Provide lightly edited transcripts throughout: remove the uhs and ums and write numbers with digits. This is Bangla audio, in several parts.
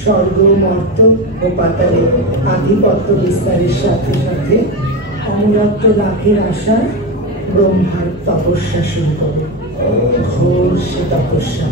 স্বর্গ, মর্ত ও পাতালে আধিপত্য বিস্তারের সাথে সাথে অমরত্ব লাভের আশায় ব্রহ্মার তপস্যা শুরু করে। ঘোর সে তপস্যা।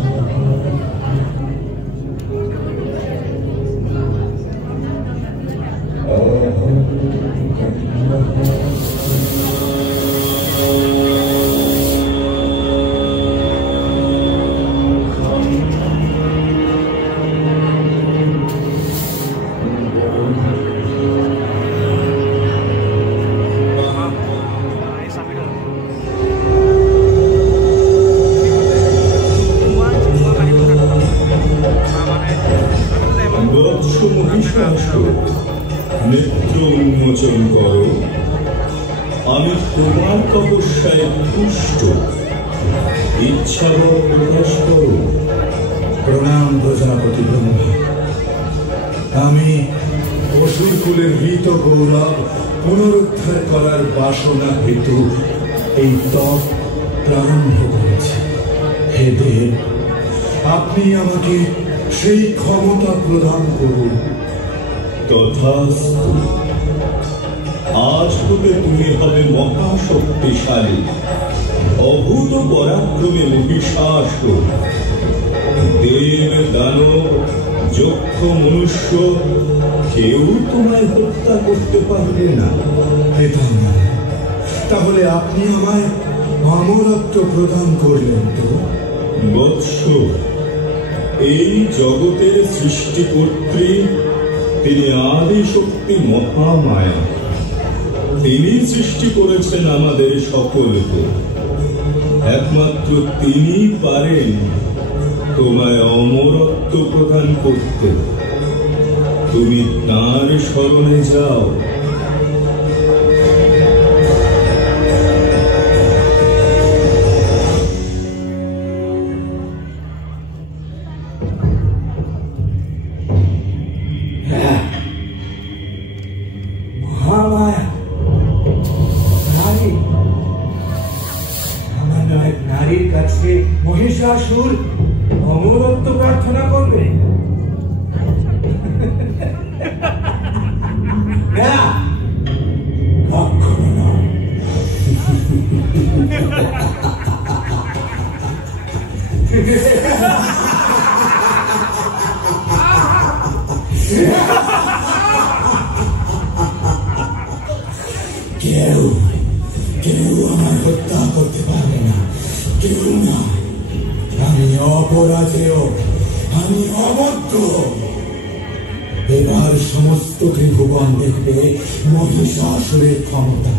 নেত্র উন্মোচন করো, আমি তোমার তপস্যায় পুষ্ট, ইচ্ছা প্রকাশ করো। প্রণাম প্রজাপতি ব্রহ্মা। আমি অসুর কুলের হৃত গৌরব পুনরুদ্ধার করার বাসনা হেতু এই তপ প্রারম্ভ করেছি। হে দেব, আপনি আমাকে সেই ক্ষমতা প্রদান করুন। তথাস্তু। আজ হতে তুমি হবে মহাশক্তিশালী, অভূত পরাক্রমে মহিষাসুর। দেব, দানব, যক্ষ, মনুষ্য কেউ তোমায় হত্যা করতে পারবে না। তাহলে আপনি আমায় অমরত্ব প্রদান করলেন তো? বৎস, এই জগতের সৃষ্টিকর্ত্রী তিনি আদি শক্তি মহামায়া। তিনি সৃষ্টি করেছেন আমাদের সকলকে। একমাত্র তিনি পারেন তোমায় অমরত্ব প্রদান করতে। তুমি তাঁর শরণে যাও। নারীর কাছে মহিষাসুর অমরত্ব প্রার্থনা করবে? কেউ আমার হত্যা করতে পারবে না, কেউ না। আমি অপরাজেয়, আমি অবদ্ধ। এবার সমস্ত ত্রিভুবন দেখবে মহিষাসুরের ক্ষমতা।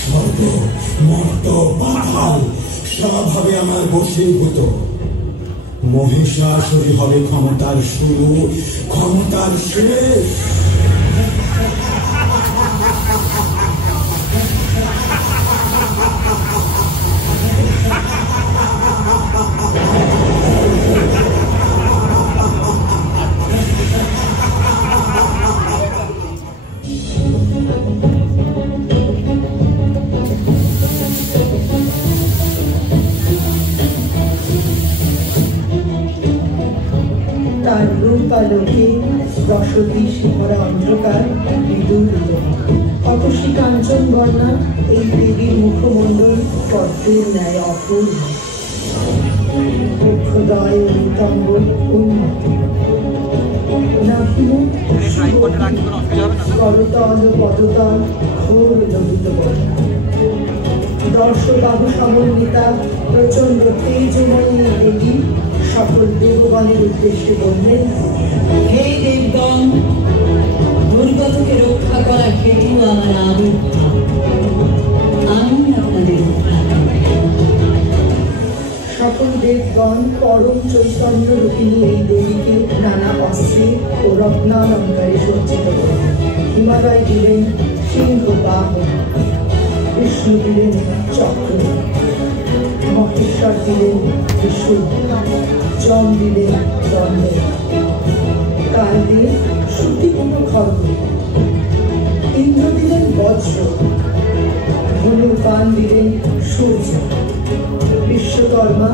স্বর্গ, মর্ত, পাতাল সব হবে আমার বশীভূত। মহিষাসুরই হবে ক্ষমতার শুরু, ক্ষমতার শেষ। তার রূপালোকে বসতি শিহরা অন্ধকার বিদূরিত। অতসী কাঞ্চন বর্ণা এই দেবীর মুখমণ্ডল পদ্মের ন্যায় অপূর্ব। বক্ষদয় নিতম্ব উন্নত, নাভিমুখ করতল পদতল ঘোর লোহিত বর্ণা। দর্শবাহু সমন্বিতা প্রচন্ড তেজময়ী দেবী সকল দেবগণের উদ্দেশ্যে বললেন, হে দেবগণ, দুর্গতকে রক্ষা করা হেতু আমার আবির্ভাব। আমি আপনাদের সকল দেবগণ পরম চৈতন্য রূপিণী এই দেবীকে নানা অস্ত্রে ও রত্নালঙ্কারে সজ্জিত করেন। হিমালয় দিলেন সিংহ বাহন, বিষ্ণু দিলেন চক্র, মহেশ্বর দিলেন ত্রিশূল, যম দিলেন দণ্ড, কাল দিলেন শ্রুতিপূর্ণ খড়গ, ইন্দ্র দিলেন বজ্র, ধনুর্বাণ দিলেন সূর্য, বিশ্বকর্মা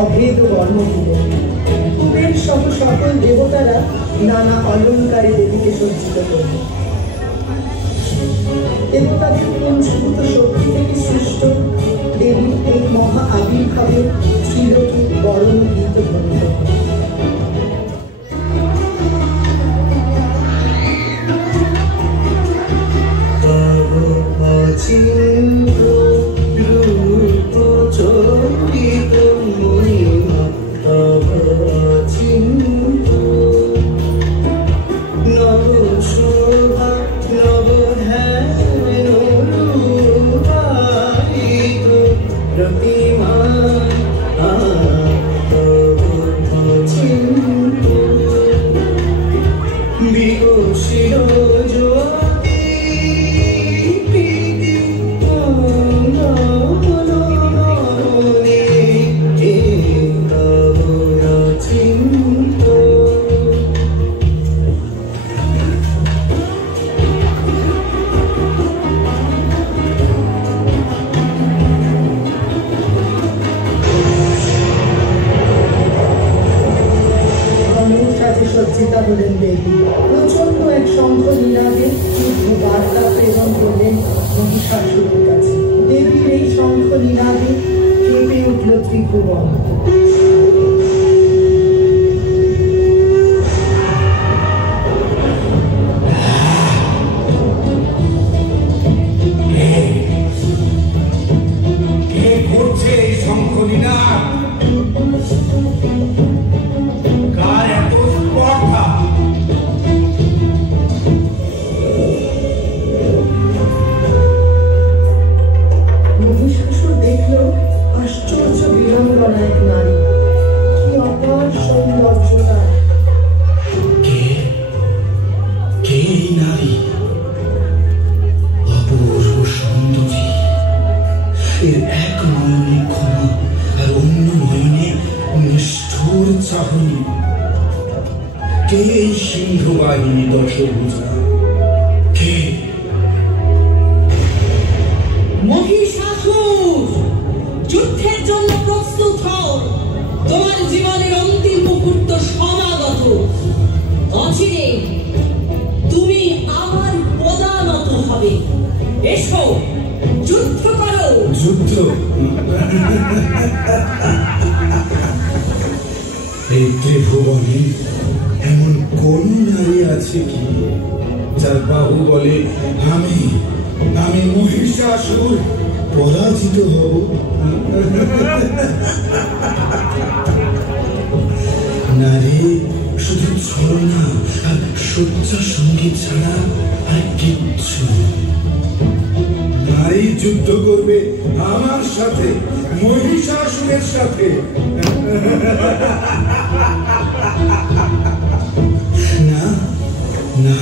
অভেদ বর্ণ দিলেন, কুবের সহ সকল দেবতারা নানা অলঙ্কারে দেবীকে সজ্জিত করল। দেবতাদের পঞ্চভূত শক্তি থেকে সৃষ্ট দেবীর এই মহা আবির্ভাবে ত্রিলোকে বরণ গীত ধ্বনিত হয়। সজ্জিতা হলেন দেবী। প্রচন্ড এক শঙ্খ নিনাদে যুদ্ধ বার্তা প্রেরণ করলেন মহিষাসুরের কাছে। দেবীর এই শঙ্খ নিনাদে কেঁপে উঠল ত্রিভুবন। মহিষাসুর, যুদ্ধের জন্য প্রস্তুত হও। তোমার জীবনের অন্তিম মুহূর্ত সমাগত। অচিরে তুমি আমার পদানত হবে। এসো, যুদ্ধ করো। যুদ্ধ? এই ত্রিভুবনে এমন কোন নারী আছে কি যার বাহু বলে আমি মহিষাসুর পরাজিত হব? নারী শুধু ছলনা আর সজ্জা সঙ্গীত ছাড়া আর কিচ্ছু। নারী যুদ্ধ করবে আমার সাথে, মহিষাসুরের সাথে। না না,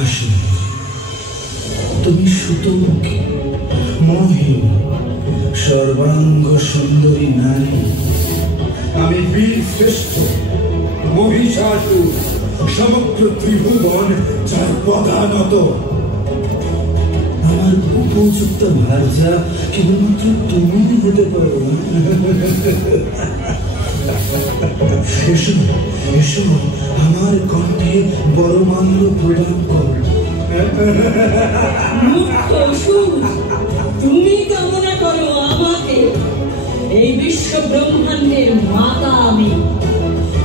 তুমি সুতমুখী, মহিম, সর্বাঙ্গ সুন্দরী নারী। আমি বীর শ্রেষ্ঠ মহিষাসুর, সমগ্র ত্রিভুবন যার পদানত। আমার উপযুক্ত ভার্যা কেবলমাত্র তুমি হতে পারো। এসো এসো, আমার কণ্ঠে বরমাল্য প্রদান করো। তুমি কামনা করো আমাকে। এই বিশ্ব ব্রহ্মাণ্ডের মাতা আমি।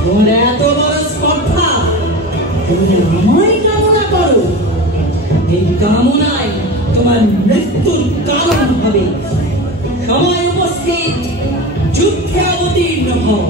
তোমার এত বড় স্পর্ধা, তুমি আমায় কামনা করো। এই কামনায় তোমার মৃত্যুর কারণ হবে। সময় উপস্থিত, যুদ্ধে অবতীর্ণ হও।